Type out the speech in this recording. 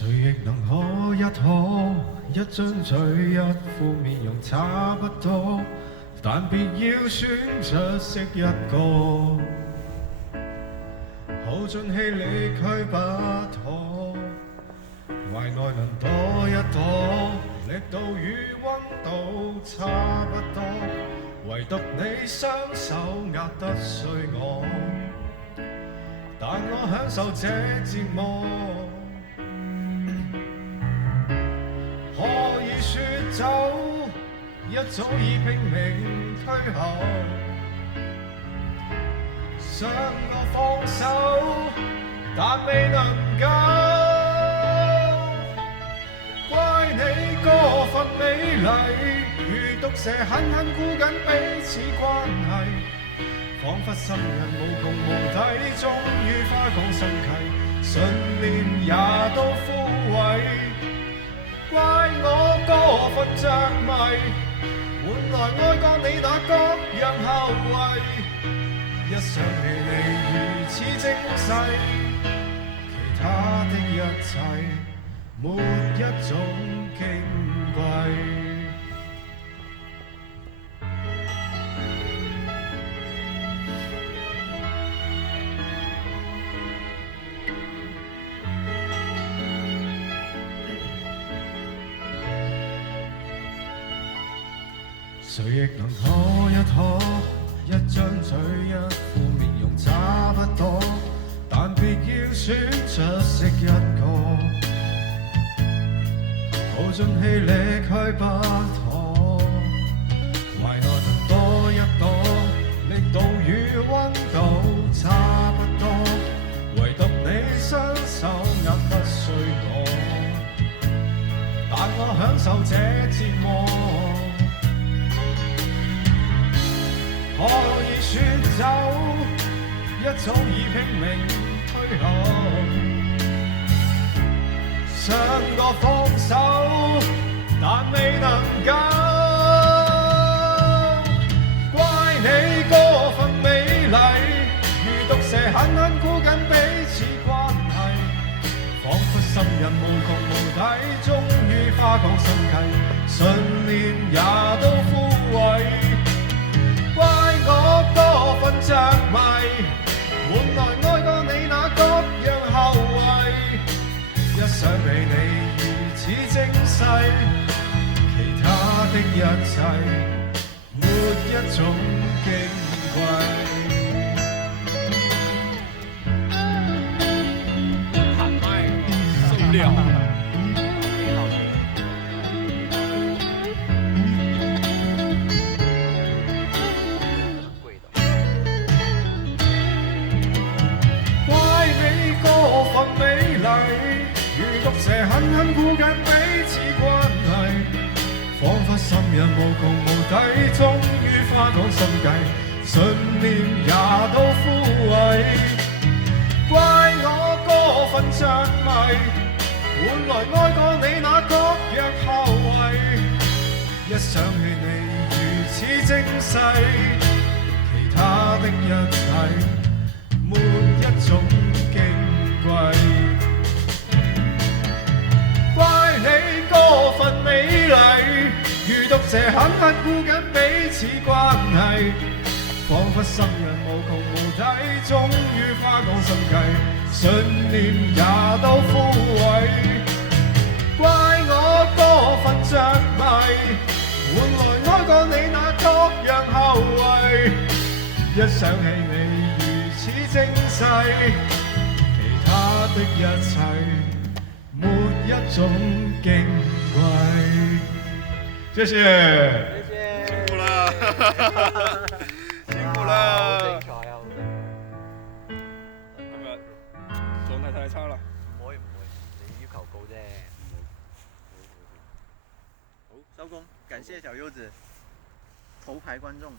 誰亦能可一可，一張嘴一副面容差不多，但別要選出色一個，耗盡氣力去不妥，懷內能躲一躲，力度與溫度差不多，唯獨你雙手壓得碎我，但我享受這折磨。可以說走，一早已拼命推後，想我放手，但未能夠。怪你過分美麗，如毒蛇狠狠箍緊彼此關係，彷彿心人無窮無底，終於花光心計，信念也都枯萎。怪我過分着迷，換來愛過你那各樣後遺。一想起你如此精細，其他的一切沒一種矜貴。誰亦能可一可，一張嘴一副面容差不多，但別要選出色一個，耗盡氣力去不妥，懷內能躲一躲，力度與溫度差不多，唯獨你雙手壓不碎我，但我享受這折磨。可以說走，一早已拼命推後，想過放手，但未能夠。怪你過分美麗，如毒蛇狠狠箍緊彼此關係，彷彿心人無窮無底，終於花光心計，信念也都枯萎。怪我過分着迷，換來愛過你那各樣後遺。一想起你如此精細，其他的一切沒一種矜貴。喊麥受不了。如毒蛇狠狠箍緊彼此關係，彷彿心人無窮無底，終於花光心計，信念也都枯萎。怪我過分着迷，換來愛過你那各樣後遺。一想起你如此精細，其他的一切沒一種矜貴。怪你過分美麗，如毒蛇狠狠箍緊彼此關係，彷彿心人無窮無底，終於花光心計，信念也都枯萎。怪我過分着迷，換來愛過你那各樣後遺。一想起你如此精細，其他的一切沒一種矜貴。謝謝，謝謝，辛苦啦，辛苦啦。好精彩啊！好精彩。今日狀態太差啦。唔會，你要求高啫。好，收工，感謝小柚子，頭牌觀眾。